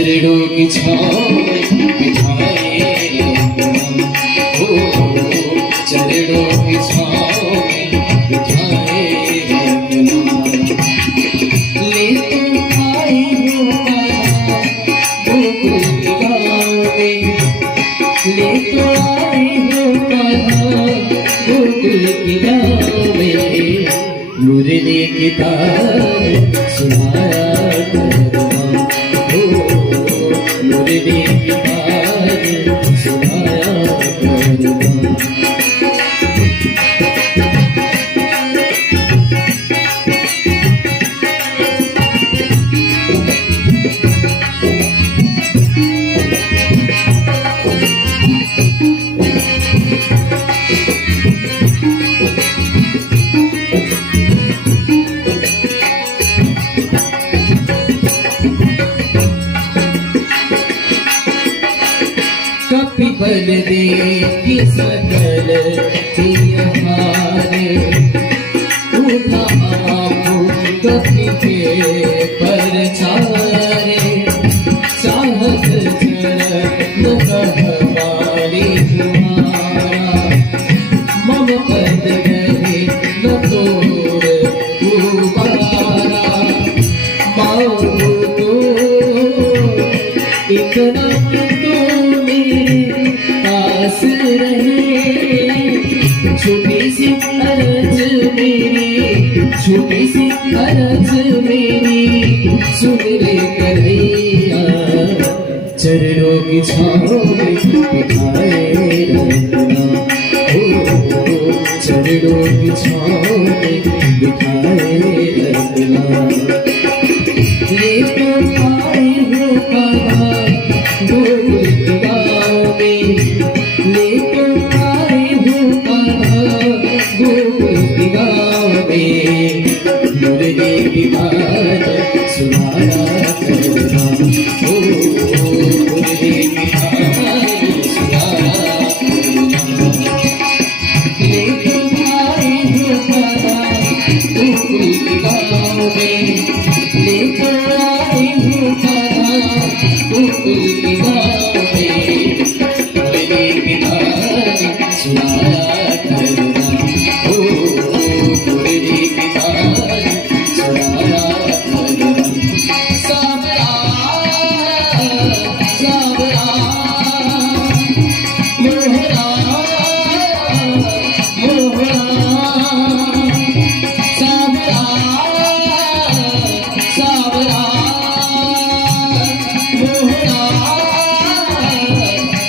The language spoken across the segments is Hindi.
चरणों की छाँव में बिठाए रखना, ओ चरणों की छाँव में बिठाए रखना। ले तो आए हो गोकुल की गाँव में, ले तो आए हो गोकुल की गाँव में, मुरली की तार सुनाया करना, मुरली की तार सुनाया करना। कपिबल देवी सकल हमारे, उठा आपो कपि के परचारे, चाहत चरण कहवारी तुम्हारा, मम पद गहे न तोड़ उबारा। मांगो तो इतना पास रहे, छोटी सी अर्ज मेरी, छोटी सी अर्ज मेरी सुन ले कन्हैया, चरणों की छाँव में बिठाए रखना, ओ चरणों की छाँव में बिठाए रखना। ले तो आए हो गोकुल की गाँव में, ले तो आए हो गोकुल की गाँव में, मुरली की बात सुनाया करना, ओ मुरली की बात सुनाया करना। ले तो आए हो गोकुल की गाँव में, ले तो आए हो गोकुल की गाँव में, मुरली की बात सुनाया करना, ओ मुरली की बात सुनाया करना। सावरा सावरा मोहरा मोहरा, सावरा सावरा मोहरा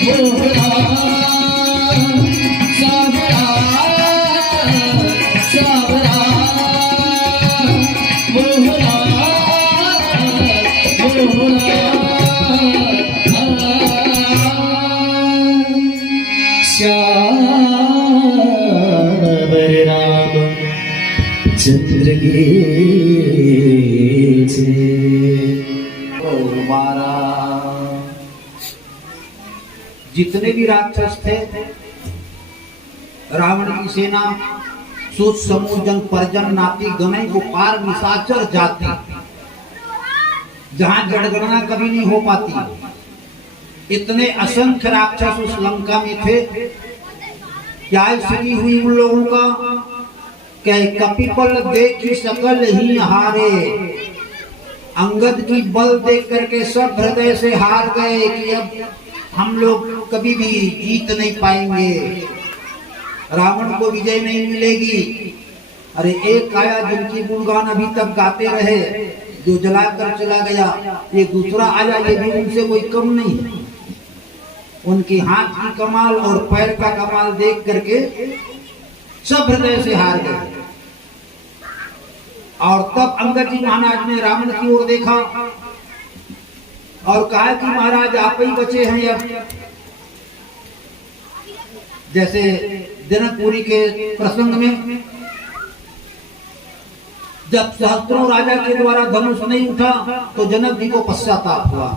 मोहरा, सावरा सावरा मोहरा मोहरा। श्याम राम चंद्र के जितने भी राक्षस थे, रावण की सेना, सूत समूह जन परजन नाती गणय गोपाल निशाचर जाति, जहां जनगणना कभी नहीं हो पाती, इतने असंख्य राक्षस उस लंका में थे। क्या स्थिति हुई उन लोगों का? क्या कपिपल देखी सकल ही हारे, अंगद की बल देख करके सब हृदय से हार गए कि अब हम लोग कभी भी जीत नहीं पाएंगे, रावण को विजय नहीं मिलेगी। अरे एक आया जिनकी गुणगान अभी तक गाते रहे, जो जलाकर चला गया, ये दूसरा आया, ये भी उनसे कोई कम नहीं। उनके हाथ की कमाल और पैर का कमाल देख करके सब हृदय से हार गए। और तब अंगद जी महाराज ने रावण की ओर देखा और कहा कि महाराज आप ही बचे हैं अब। जैसे जनकपुरी के प्रसंग में जब सहस्त्रों राजा के द्वारा धनुष नहीं उठा तो जनक जी को पश्चाताप हुआ।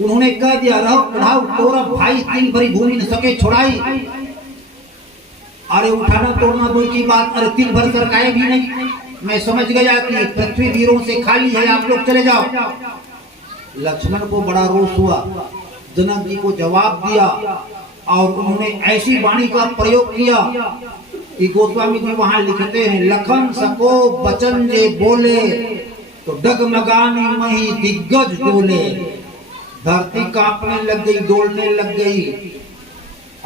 उन्होंने कह दिया, रहो पढ़ाओ तोरा भाई तिल भरी भूमि न सके छोड़ाई। अरे उठाना तोड़ना दूर की बात, अरे तिल भर सरकाए भी नहीं। मैं समझ गया कि पृथ्वी वीरों से खाली है, आप लोग चले जाओ। लक्ष्मण को बड़ा रोष हुआ, जनक जी को जवाब दिया और उन्होंने ऐसी वाणी का प्रयोग किया कि गोस्वामी जी वहां लिखते हैं, लखन सको बचन जे बोले तो डगमगानी मही दिग्गज डोले। धरती कांपने लग गई, डोलने लग गई।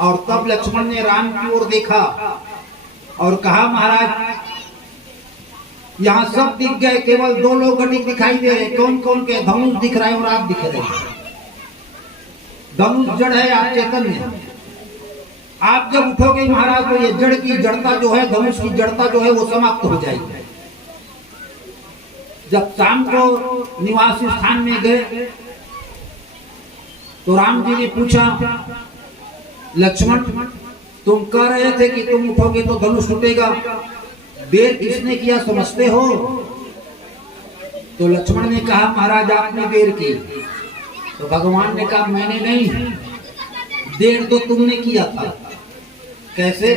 और तब लक्ष्मण ने राम की ओर देखा और कहा, महाराज यहाँ सब दिख गए, केवल दो लोग गणित दिखाई दे रहे। कौन कौन के? धनुष दिख रहा है और आप दिख रहे हैं। धनुष जड़ है, आप चैतन्य। आप जब उठोगे महाराज तो ये जड़ की जड़ता जो है, धनुष की जड़ता जो है वो समाप्त हो जाएगी। जब शाम को निवासी स्थान में गए तो राम जी ने पूछा, लक्ष्मण तुम कह रहे थे कि तुम उठोगे तो धनुष टूटेगा, देर किसने किया समझते हो? तो लक्ष्मण ने कहा, महाराज आपने देर की। तो भगवान ने कहा, मैंने नहीं, देर तो तुमने किया था। कैसे?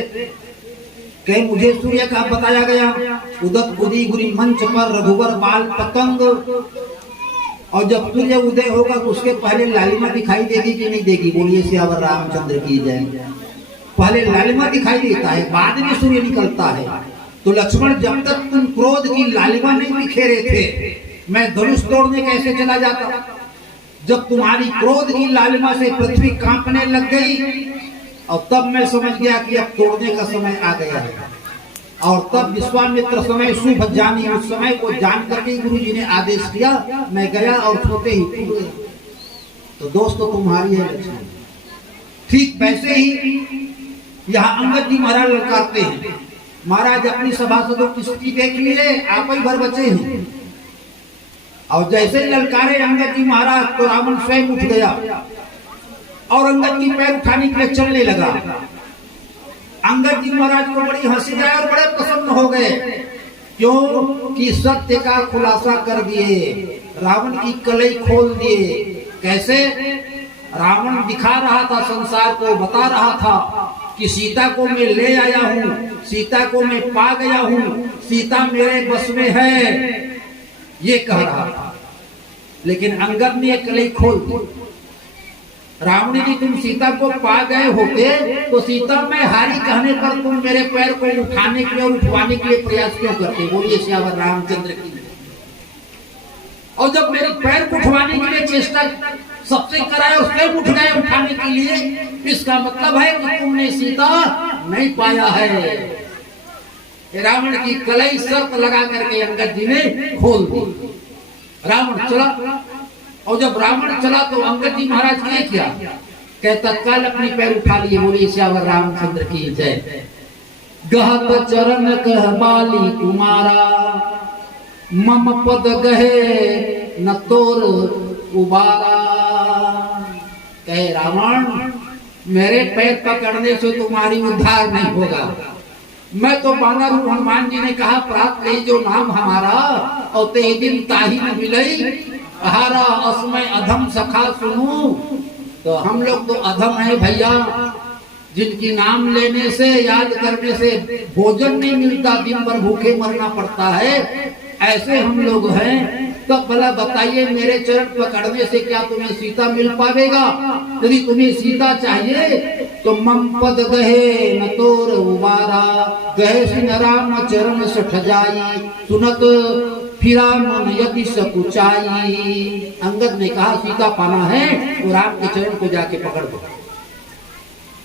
कहे मुझे सूर्य का बताया गया, उदक बुद्धि गुरी मंच पर रघुवर बाल पतंग। और जब सूर्य उदय होगा तो उसके पहले लालिमा दिखाई देगी कि नहीं देगी? बोलिए सियावर रामचंद्र की जय। पहले लालिमा दिखाई देता है, बाद में सूर्य निकलता है। तो लक्ष्मण जब तक तुम क्रोध की लालिमा नहीं बिखेरे थे, मैं धनुष तोड़ने कैसे चला जाता? जब तुम्हारी क्रोध की लालिमा से पृथ्वी कांपने लग गई और तब मैं समझ गया कि अब तोड़ने का समय आ गया है। और तब विश्वामित्र समय शुभ जानी, उस समय को जान करके गुरु जी ने आदेश किया, मैं गया और सोते ही टूट गया। तो दोस्तों तुम्हारी है लक्ष्मण। ठीक वैसे ही यहाँ अंगद जी महाराज ललकारते हैं, महाराज अपनी सभासदों की स्थिति देख लिए, आप ही भर बचे हैं। और जैसे ललकारे अंगद जी महाराज तो रावण स्वयं उठ गया और अंगद जी पैर उठाने के लिए चलने लगा। अंगद जी महाराज को बड़ी हंसी आए और बड़े प्रसन्न हो गए। क्यों? कि सत्य का खुलासा कर दिए, रावण की कलई खोल दिए। कैसे? रावण दिखा रहा था संसार को, बता रहा था कि सीता को मैं ले आया हूँ, सीता को मैं पा गया हूँ, सीता मेरे बस में है, ये कह रहा था। लेकिन अंगद ने कलई खोल दी। रावण जी तुम सीता को पा गए होते तो सीता में हारी कहने पर तुम मेरे पैर को उठाने के लिए और उठवाने के लिए प्रयास क्यों करते? बोलिए सियावर रामचंद्र की। और जब मेरे पैर को उठवाने के लिए चेष्टा सबसे कराए और स्वयं उठ गए उठाने के लिए, इसका मतलब है कि तुमने सीता नहीं पाया है। रावण की कलई शर्त लगा करके अंगद जी ने खोल दी। रावण चला और जब रावण चला तो अंगद जी महाराज ने क्या कह तत्काल अपनी पैर उठा लिए। बोलिए सियावर रामचंद्र की जय। गहत चरण कह बाली कुमारा, मम पद गहे न तोर उबारा। कहे रावण मेरे पैर पकड़ने से तुम्हारी उद्धार नहीं होगा। मैं तो बानर हूँ, हनुमान जी ने कहा प्राप्त नहीं जो नाम हमारा, और ते दिन ताही न मिलई आहारा असमय अधम सखा सुनू। तो हम लोग तो अधम है भैया, जिनकी नाम लेने से याद करने से भोजन नहीं मिलता, दिन भर भूखे मरना पड़ता है, ऐसे हम लोग हैं। तो भला बताइए मेरे चरण पकड़ने से क्या तुम्हें सीता मिल पाएगा? यदि तुम्हें सीता चाहिए तो मम पद गहे न तोर उबारा, गहे सिंह राम चरण सठ जाई, सुनत फिरा मन यदि सकुचाई। अंगद ने कहा सीता पाना है तो राम के चरण को जाके पकड़ दो,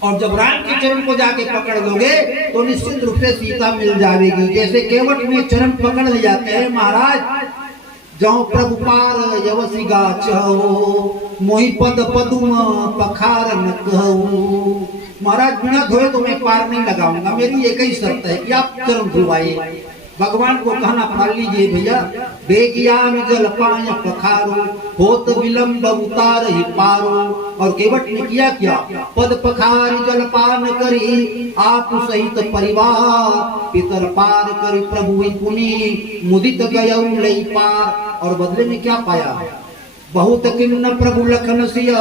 और जब राम के चरण को जाके पकड़ लोगे तो निश्चित रूप से सीता मिल जाएगी। जैसे केवट में चरण पकड़ ले जाते हैं महाराज, जौ प्रभु पार यवसी गाचो, मोहि पद पदुम पखार न कहूं। महाराज बिना धोए तो मैं पार नहीं लगाऊंगा, मेरी एक ही शर्त है कि आप चरण धुलवाइए। भगवान को कहना पढ़ लीजिए भैया, बेगियान जल पाय पखारो, होत विलंब उतार ही पारो। और केवट ने किया क्या? पद पखार जल पान करी, आप सहित परिवार, पितर पार करी प्रभु पुनि, मुदित गयौ लई पार। और बदले में क्या पाया? बहुत किन्न प्रभु लखन सिय,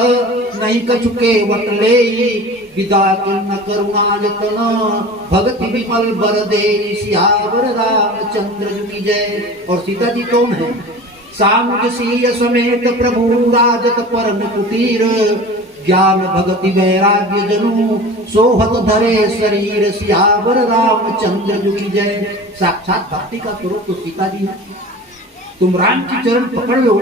नहीं कछुके वट ले, विदा किन्न करुणा जतन, भगति विमल बर दे, सियावर रामचंद्र की जय। और सीता जी कौन है? सामुजसीय समेत प्रभु राजत परम कुटीर ज्ञान भगति वैराग्य जनु सोहत धरे शरीर सियावर रामचंद्र दुखी जय। साक्षात भक्ति का स्वरूप तो सीता जी है। तुम राम की चरण पकड़ लो,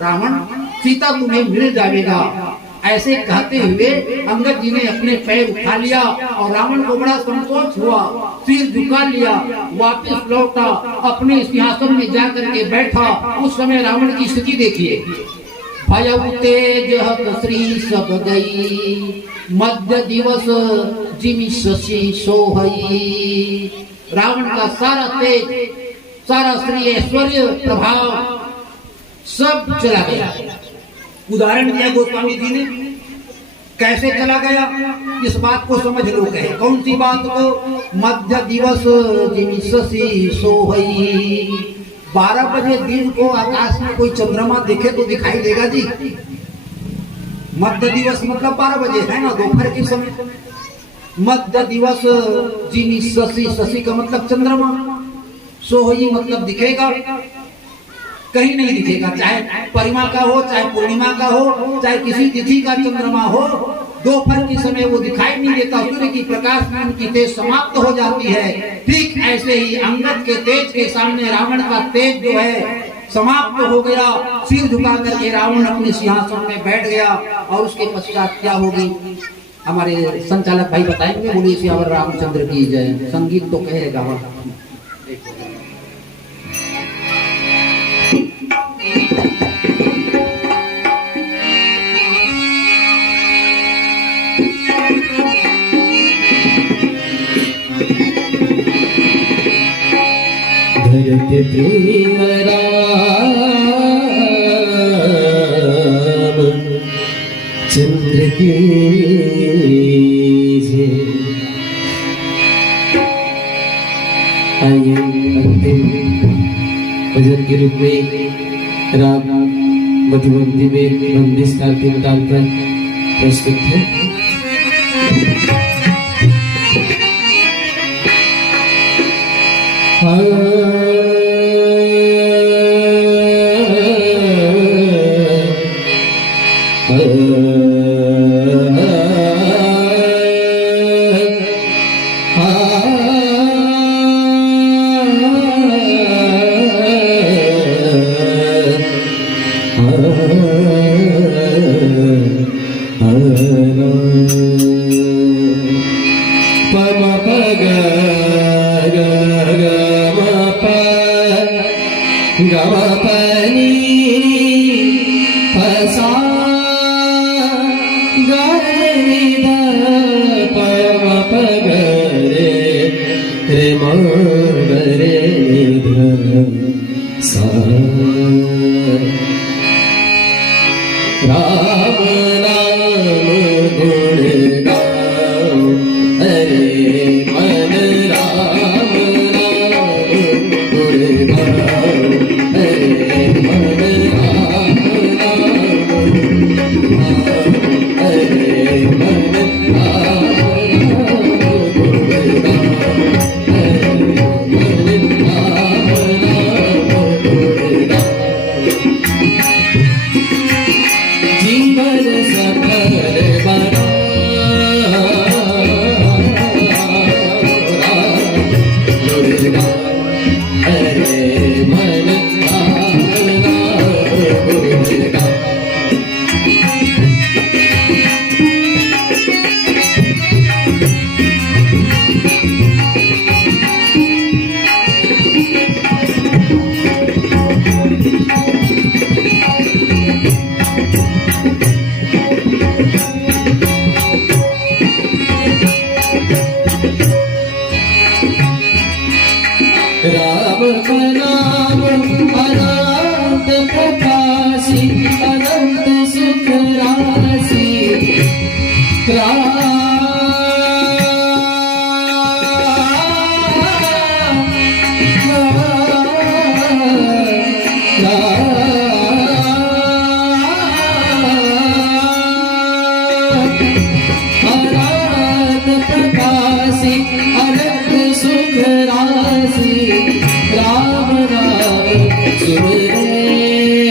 रावण सीता तुम्हें मिल जाएगा। ऐसे कहते हुए अंगद जी ने अपने पैर उठा लिया और रावण को बड़ा संतोष हुआ, सिर झुका लिया, वापस लौटा, अपने सिंहासन में जाकर के बैठा। उस समय रावण की स्थिति देखिए, भय तेज हत श्री सब गई, मध्य दिवस जिमि शशि सोहई। रावण का सारा तेज, सारा श्री ऐश्वर्य प्रभाव सब चला गया। उदाहरण दिया गोस्वामी जी ने, कैसे चला गया इस बात को समझ लो। कहे कौन सी बात को? मध्य दिवस जिमि शशि सोहई। 12 बजे दिन को आकाश में कोई चंद्रमा देखे तो दिखाई देगा जी। मध्य दिवस मतलब 12 बजे है ना, दोपहर के समय। मध्य दिवस जिमि शशि, शशि का मतलब चंद्रमा, सोहई मतलब दिखेगा, कहीं नहीं दिखेगा। चाहे परिमा का हो, चाहे पूर्णिमा का हो, चाहे किसी तिथि का चंद्रमा हो, दोपहर के समय वो दिखाई नहीं देता। सूर्य की प्रकाश में उनकी तेज समाप्त हो जाती है। ठीक ऐसे ही अंगद के तेज के सामने रावण का तेज जो है समाप्त हो गया। सिर झुका करके रावण अपने सिंहासन में बैठ गया। और उसके पश्चात क्या होगी हमारे संचालक भाई बताएंगे। बोलिए सियावर रामचंद्र की जय। संगीत तो कहेगा धरत प्रिय राम चंद्र की जय। आइए अंतिम भजन के रूप में राग मधुबंदी में बंदिश का अंतिम ताल पर प्रस्तुत है। सुख राशि राम राम सुरे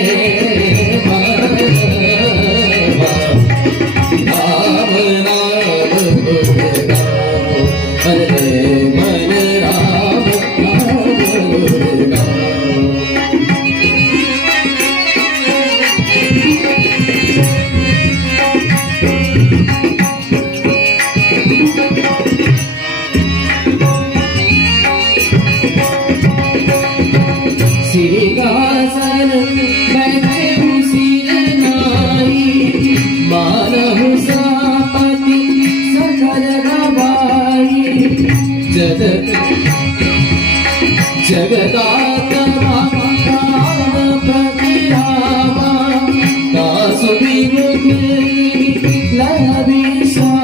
सिंहासन बैठे सिरनाई मानव सापति सकल गवाई जगदात्मा प्राण प्रतिरामा दासु विमुख लहरी श्यामा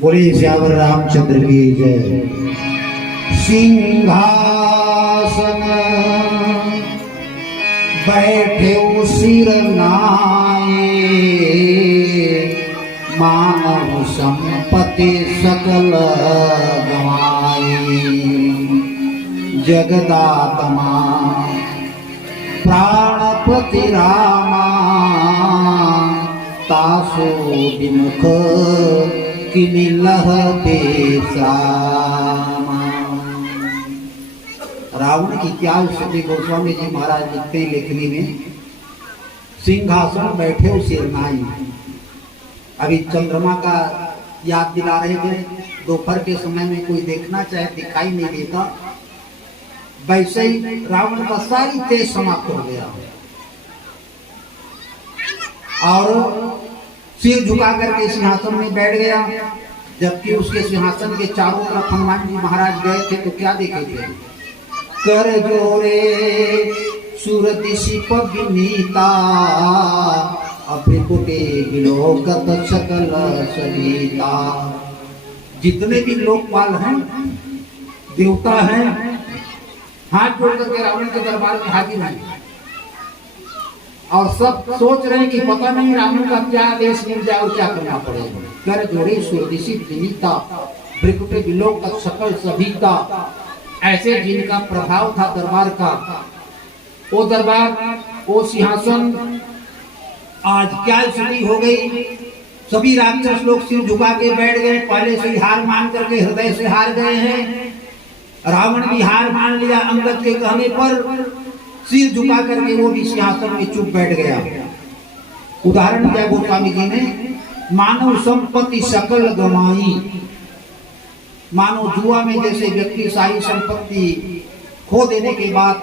बोलिए श्यावर रामचंद्र की जय। सिंहासन बैठे सिर नाए मानव संपत्ति सकल गवाई जगदात्मा प्राणपति रामा तासो विमुख किमिलह बेसामा। रावण की क्या स्थिति गोस्वामी जी महाराज लिखते हैं लेखनी में, सिंहासन बैठे सिरनाई। अभी चंद्रमा का याद दिला रहे थे, दोपहर के समय में कोई देखना चाहे दिखाई नहीं देता, वैसे ही रावण का सारी तेज समाप्त हो गया और सिर झुका करके सिंहासन में बैठ गया। जबकि उसके सिंहासन के चारों तरफ हनुमान जी महाराज गए थे तो क्या देखे थे, कर जोरे सूरदिशी पविनीता अभिपुटे विलोकत सकल सविता। जितने भी लोकपाल हैं, देवता हैं, हाथ जोड़ करके रावण के दरबार में हाजिर हैं और सब सोच रहे हैं कि पता नहीं रावण का क्या आदेश मिल जाए और क्या करना पड़ेगा। कर जोड़े सूरदिशी विनीता भृकुटे विलोकत सकल सविता। ऐसे जिनका प्रभाव था दरबार का, वो दरबार, वो सिंहासन आज क्या स्थिति हो गई सभी राक्षस लोग सिर झुका के बैठ गए, पहले से ही हार मान करके हृदय से हार गए हैं। रावण भी हार मान लिया, अंगद के कहने पर सिर झुका करके वो भी सिंहासन में चुप बैठ गया। उदाहरण दिया गोस्वामी जी ने, मानव संपत्ति सकल गमाई। मानो जुआ में जैसे व्यक्ति सारी संपत्ति खो देने के बाद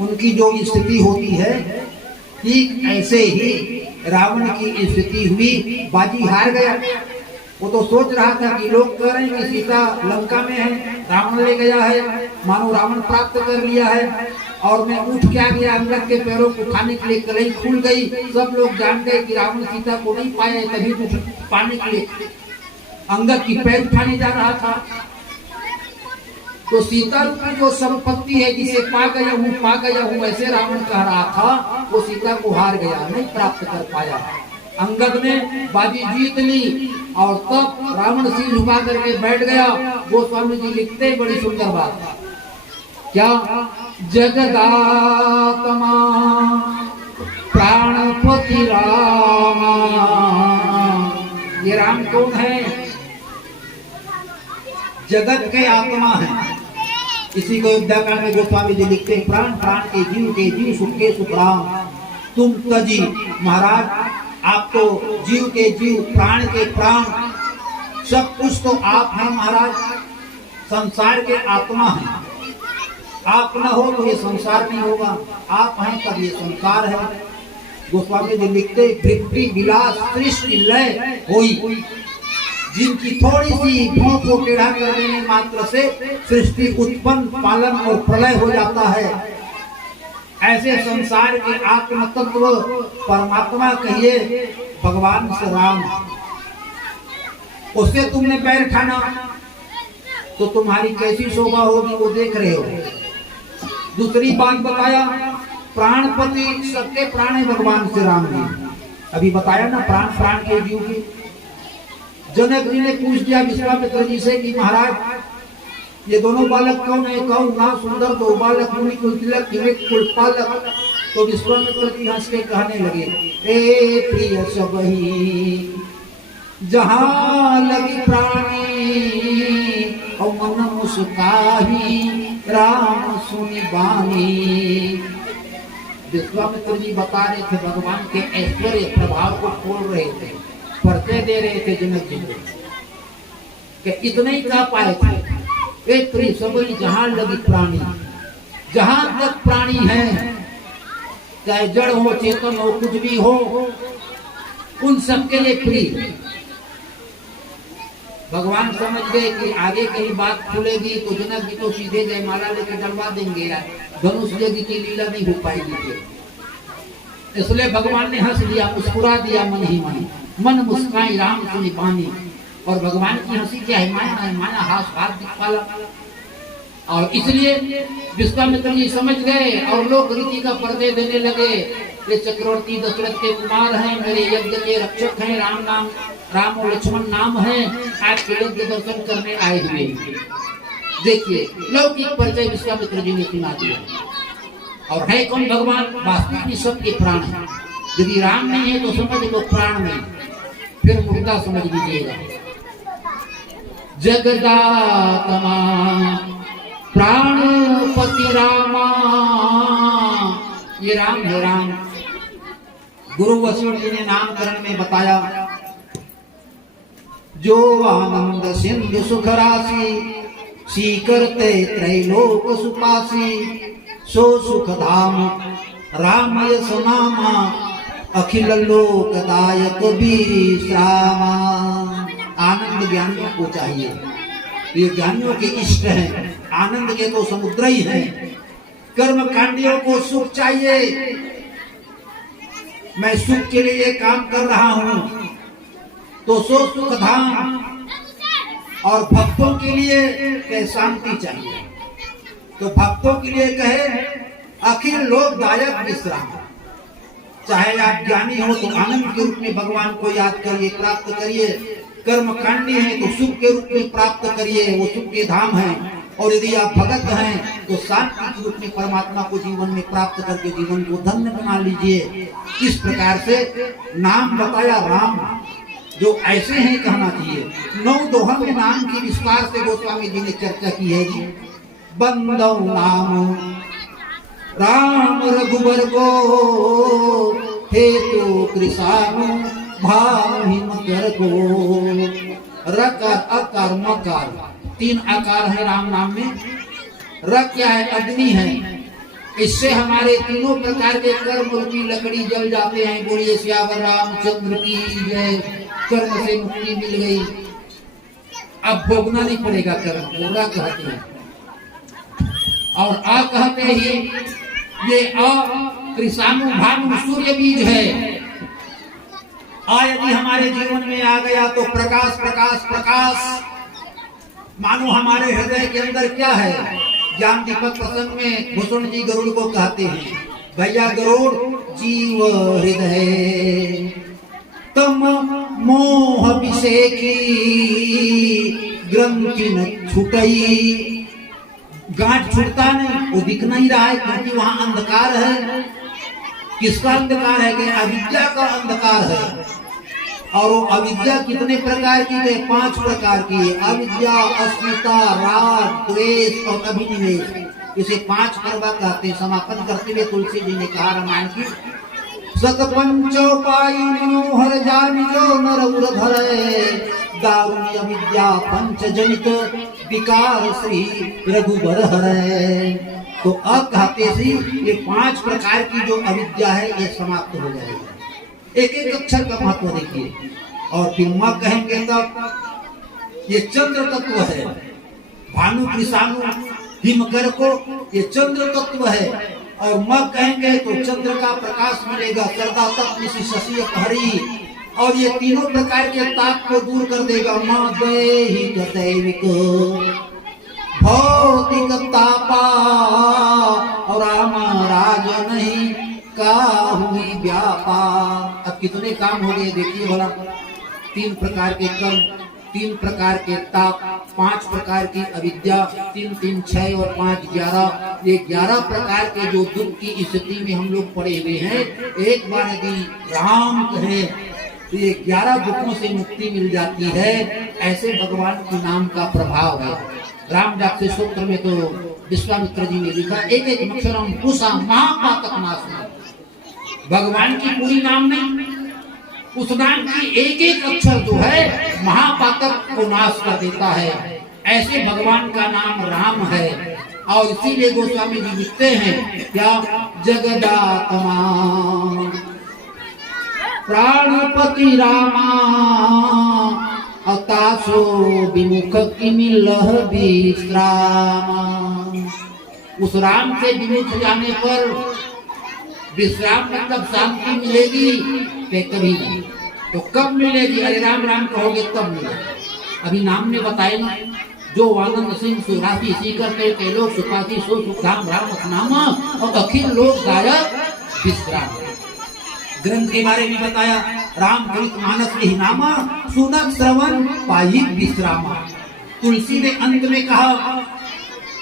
उनकी जो स्थिति होती है, ठीक ऐसे ही रावण की स्थिति हुई, बाजी हार गया। वो तो सोच रहा था कि लोग कह रहे हैं कि सीता लंका में है, रावण ले गया है, मानो रावण प्राप्त कर लिया है, और मैं उठ क्या गया, अंगद के पैरों को उठाने के लिए कलई खुल गई। सब लोग जान गए कि रावण सीता को नहीं पाया, तभी उठ पाने के लिए अंगद की पैर उठाने जा रहा था। तो सीता रूपी जो संपत्ति है, जिसे पा गया हूँ ऐसे रावण कह रहा था, वो सीता को हार गया, नहीं प्राप्त कर पाया। अंगद ने बाजी जीत ली और तब रावण सिर झुका करके बैठ गया। गोस्वामी जी लिखते बड़ी सुंदर बात, क्या जगदात्मा प्राणपति रामा। ये राम कौन है? जगत के आत्मा है। इसी को युद्धाकांड में गोस्वामी जी लिखते हैं, प्राण प्राण के जीव सुख के सुख राम तुम तजी। महाराज आप तो जीव के जीव, प्राण के प्राण, सब कुछ तो आप हैं महाराज, संसार के आत्मा हैं। आप न हो तो ये संसार नहीं होगा, आप हैं तब ये संसार है। गोस्वामी जी लिखते, वृत्ति विलास सृष्टि लय होई। जिनकी थोड़ी सी भौं को टेढ़ा कर देने मात्र से सृष्टि उत्पन्न, पालन और प्रलय हो जाता है। ऐसे संसार के आत्म तत्व परमात्मा कहिए भगवान श्री राम, उससे तुमने पैर ठाना तो तुम्हारी कैसी शोभा होगी वो देख रहे हो। दूसरी बात बताया, प्राणपति, सबके प्राण है भगवान श्री राम जी। अभी बताया ना, प्राण प्राण के जीव की। जनक जी ने पूछ दिया विश्वामित्र जी से कि महाराज ये दोनों बालक कौन है? कहूं ना सुंदर दो बालक, मुनि कुल तिलक कुल पालक। तो विश्वामित्र जी हंस के कहने लगे, ए प्रिय सबही जहां लगी प्राणी, और मन मुस्काही राम सुनी बानी। विश्वामित्र जी बता रहे थे, भगवान के ऐश्वर्य प्रभाव को खोल रहे थे, परिचय दे रहे थे जनक जी को कि इतने ही कह पाए थे, एक प्रिय सबरी जहां लगी प्राणी, जहां तक प्राणी है, चाहे जड़ हो चेतन हो कुछ भी हो, उन सबके लिए प्रिय। भगवान समझ गए कि आगे कहीं बात खुलेगी तो जनक जी को सीधे जयमाला लेके डलवा देंगे, धनुष यज्ञ की लीला नहीं हो पाएगी। इसलिए भगवान ने हंस दिया, मुस्कुरा दिया मन ही मन मुस्काई राम सुनी बानी। और भगवान की हंसी क्या है? माया है, माया हाथ दिखपाला। और इसलिए विश्वामित्र जी समझ गए और लोग रीति का परिचय देने लगे, ये चक्रवर्ती दशरथ के कुमार हैं, मेरे यज्ञ के रक्षक हैं, राम और लक्ष्मण नाम है, आपके यज्ञ दर्शन करने आए हुए। देखिए लौकिक परिचय विश्वामित्र जी ने सुना दिया। और है कौन भगवान? वास्तविक में सबके प्राण है। यदि राम नहीं है तो समझ लो प्राण नहीं, फिर मुर्दा समझ लीजिएगा। जगदात्मा प्राणपति रामा, ये राम है राम। गुरु वशिष्ठ जी ने नामकरण में बताया, जो आनंद सिंधु सुख राशि, सीकरते त्रैलोक सुपासी, सो सुख धाम राम यस नामा, अखिल लोकदायक विश्रामा। आनंद ज्ञानियों को चाहिए, ये ज्ञानियों के इष्ट हैं, आनंद के तो समुद्र ही हैं। कर्म कांडियों को सुख चाहिए, मैं सुख के लिए काम कर रहा हूं तो सो सुख धाम। और भक्तों के लिए शांति चाहिए, तो भक्तों के लिए कहे अखिल लोकदायक विश्राम। चाहे आप ज्ञानी हो तो आनंद के रूप में भगवान को याद करिए, प्राप्त करिए। कर्म कांडी है तो सुख के रूप में प्राप्त करिए, वो सुख के धाम है। और यदि आप भगत हैं तो शांति के रूप में परमात्मा को जीवन में प्राप्त करके जीवन को धन्य बना लीजिए। इस प्रकार से नाम बताया राम, जो ऐसे हैं कहना चाहिए। 9 दोहा में नाम की विस्तार से गोस्वामी जी ने चर्चा की है जी। बंदौ नाम राम रघुबर को हे तो कृषाणु भाव हिमकर को। रकार अकार मकार 3 आकार है राम नाम में। र क्या है? अग्नि है। इससे हमारे तीनों प्रकार के कर्म रूपी लकड़ी जल जाते हैं। बोलिए श्यावर रामचंद्र की जय। कर्म से मुक्ति मिल गई, अब भोगना नहीं पड़ेगा कर्म, भोगना कहते हैं। और आ कहते ही ये कृषाणु भानु सूर्य बीज है। यदि हमारे जीवन में आ गया तो प्रकाश प्रकाश प्रकाश। मानो हमारे हृदय के अंदर क्या है? ज्ञान दीपक प्रसंग में भूषण जी गरुड़ को कहते हैं, भैया गरुड़ जीव हृदय तम मोह विषेकी ग्रंथि न छुटई। गांठ छूटता नहीं, वो दिख नहीं रहा है क्योंकि वहां अंधकार है। किसका अंधकार है? कि अविद्या का अंधकार है। और वो अविद्या कितने प्रकार की है? 5 प्रकार की। अविद्या, अस्मिता, राग, द्वेष और अभिनिवेश। इसे 5 प्रकार कहते हैं। समापन करते हुए तुलसी जी ने कहा रामायण की, सत पंचोपाई मनोहर जानियो नर उर धरे दारुण्य विद्या पंच जनित विकार श्री रघुबर हरे। तो अब कहते थे ये 5 प्रकार की जो अविद्या है ये समाप्त हो जाएगी। एक एक अक्षर का महत्व देखिए। और फिर मां कहेंगे तब ये चंद्र तत्व है। भानु कृषाणु हिमकर को ये चंद्र तत्व है। और मां कहेंगे तो चंद्र का प्रकाश मिलेगा। सरदा तत्व शशि हरि। और ये तीनों प्रकार के ताप को दूर कर देगा। मां दैहिक दैविक भौतिक तापा और रामा राज नहीं का हुई व्यापार। अब कितने काम हो गए देखिए भला। 3 प्रकार के कर्म, 3 प्रकार के ताप, 5 प्रकार की अविद्या, 3 3 6 और 5 11। ये 11 प्रकार के जो दुख की स्थिति में हम लोग पड़े हुए हैं, एक बार यदि राम कहे तो ये 11 दुखों से मुक्ति मिल जाती है। ऐसे भगवान के नाम का प्रभाव है। रामदास के सूत्र में तो विश्वामित्र जी ने लिखा, एक एक अक्षरम पूषा महापातक नाश। भगवान की पूरी नाम में उस नाम की एक एक अक्षर जो है महापातक को नाश कर देता है। ऐसे भगवान का नाम राम है। और इसीलिए गोस्वामी जी लिखते हैं क्या, जगदात्मा प्राणपति रामा अतासो विमुख किमिलह विश्रामा। उस राम से विमुख जाने पर विश्राम मतलब शांति मिलेगी कि कभी नहीं। तो कब मिलेगी? अरे राम राम कहोगे तब मिलेगी। अभी नाम ने बताए ना, जो आनंद सिंह सुरासी सीकर के लोग सुखासी सो सुखधाम राम नामा और अखिल लोग गायक विश्राम। ग्रंथ के बारे में बताया, राम चरित मानस ही नामा सुनक श्रवण पाई विश्रामा। तुलसी ने अंत में कहा,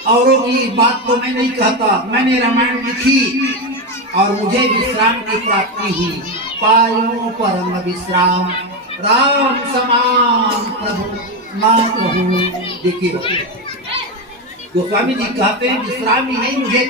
औरों की बात तो मैं नहीं कहता, मैंने रामायण लिखी और मुझे विश्राम की प्राप्ति हुई। पायो परम विश्राम राम समान प्रभु ना कहूं। देखिए गोस्वामी जी कहते हैं विश्राम ही नहीं, मुझे